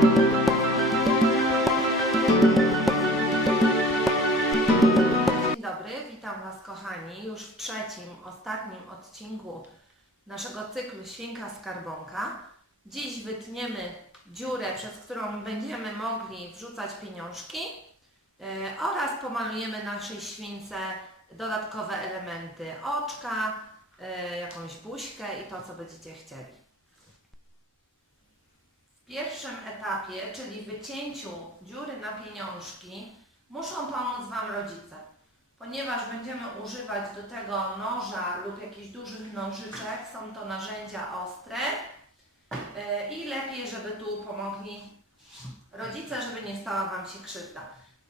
Dzień dobry, witam Was kochani już w trzecim, ostatnim odcinku naszego cyklu Świnka Skarbonka. Dziś wytniemy dziurę, przez którą będziemy mogli wrzucać pieniążki yy, oraz pomalujemy naszej śwince dodatkowe elementy oczka, e, jakąś buźkę i to, co będziecie chcieli. Pierwszym etapie, czyli wycięciu dziury na pieniążki, muszą pomóc Wam rodzice, ponieważ będziemy używać do tego noża lub jakichś dużych nożyczek, są to narzędzia ostre yy, i lepiej, żeby tu pomogli rodzice, żeby nie stała Wam się krzywda.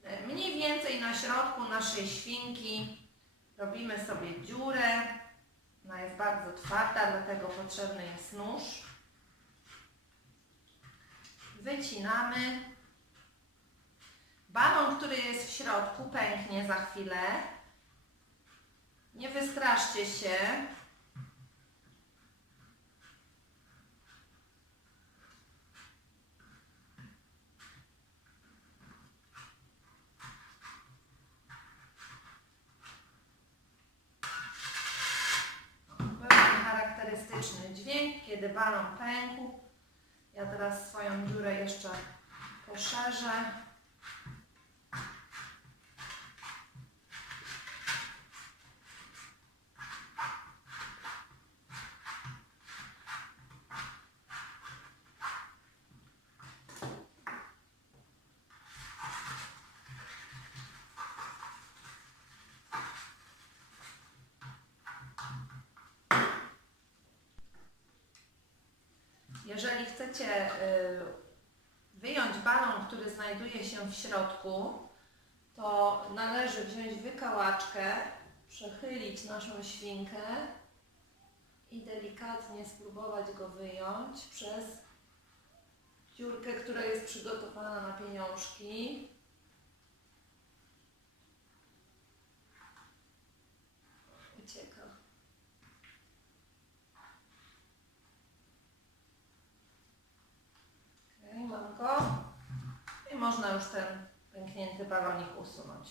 Yy, Mniej więcej na środku naszej świnki robimy sobie dziurę, ona jest bardzo twarda, dlatego potrzebny jest nóż. Wycinamy. Balon, który jest w środku, pęknie za chwilę. Nie wystraszcie się. Charakterystyczny dźwięk, kiedy balon pękł. Ja teraz swoją dziurę jeszcze poszerzę. Chcecie y, wyjąć balon, który znajduje się w środku, to należy wziąć wykałaczkę, przechylić naszą świnkę i delikatnie spróbować go wyjąć przez dziurkę, która jest przygotowana na pieniążki. Ucieka. Okej, mam go. I można już ten pęknięty balonik usunąć.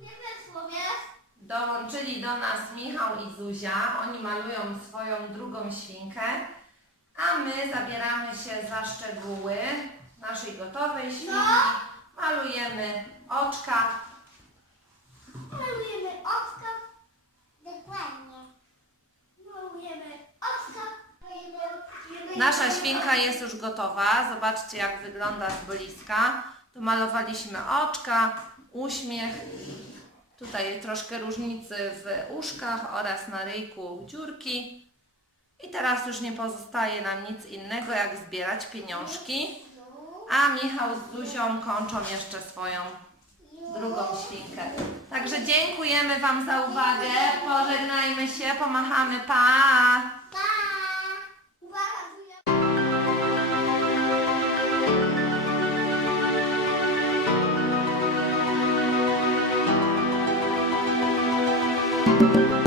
Nie weszło, wiesz? Dołączyli do nas Michał i Zuzia. Oni malują swoją drugą świnkę, a my zabieramy się za szczegóły naszej gotowej świnki. Malujemy oczka. Malujemy oczka. Dokładnie. Malujemy oczka. Malujemy, malujemy- Nasza świnka jest już gotowa. Zobaczcie, jak wygląda z bliska. Tu malowaliśmy oczka, uśmiech. Tutaj troszkę różnicy w uszkach oraz na ryjku dziurki. I teraz już nie pozostaje nam nic innego, jak zbierać pieniążki. A Michał z Zuzią kończą jeszcze swoją drugą świnkę. Także dziękujemy Wam za uwagę. Pożegnajmy się, pomachamy pa!